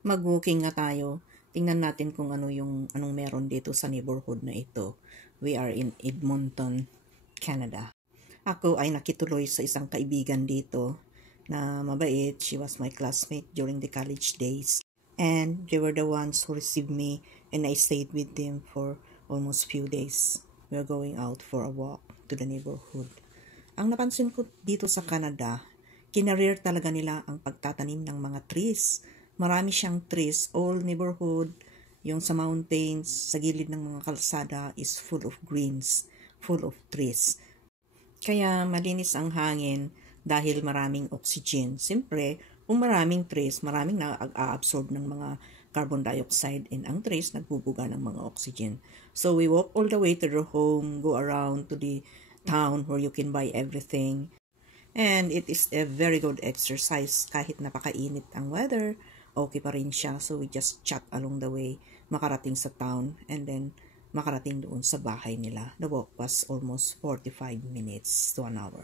Mag-walking nga tayo. Tingnan natin kung anong meron dito sa neighborhood na ito. We are in Edmonton, Canada. Ako ay nakituloy sa isang kaibigan dito na mabait. She was my classmate during the college days. And they were the ones who received me, and I stayed with them for almost few days. We are going out for a walk to the neighborhood. Ang napansin ko dito sa Canada, kinareer talaga nila ang pagtatanim ng mga trees. Marami siyang trees, all neighborhood, yung sa mountains, sa gilid ng mga kalsada is full of greens, full of trees. Kaya malinis ang hangin dahil maraming oxygen. Siyempre, kung maraming trees, maraming na-absorb ng mga carbon dioxide, and ang trees nagbubuga ng mga oxygen. So we walk all the way to the home, go around to the town where you can buy everything. And it is a very good exercise. Kahit napakainit ang weather, okay pa rin siya. So we just chat along the way, makarating sa town, and then makarating doon sa bahay nila. The walk was almost 45 minutes to an hour.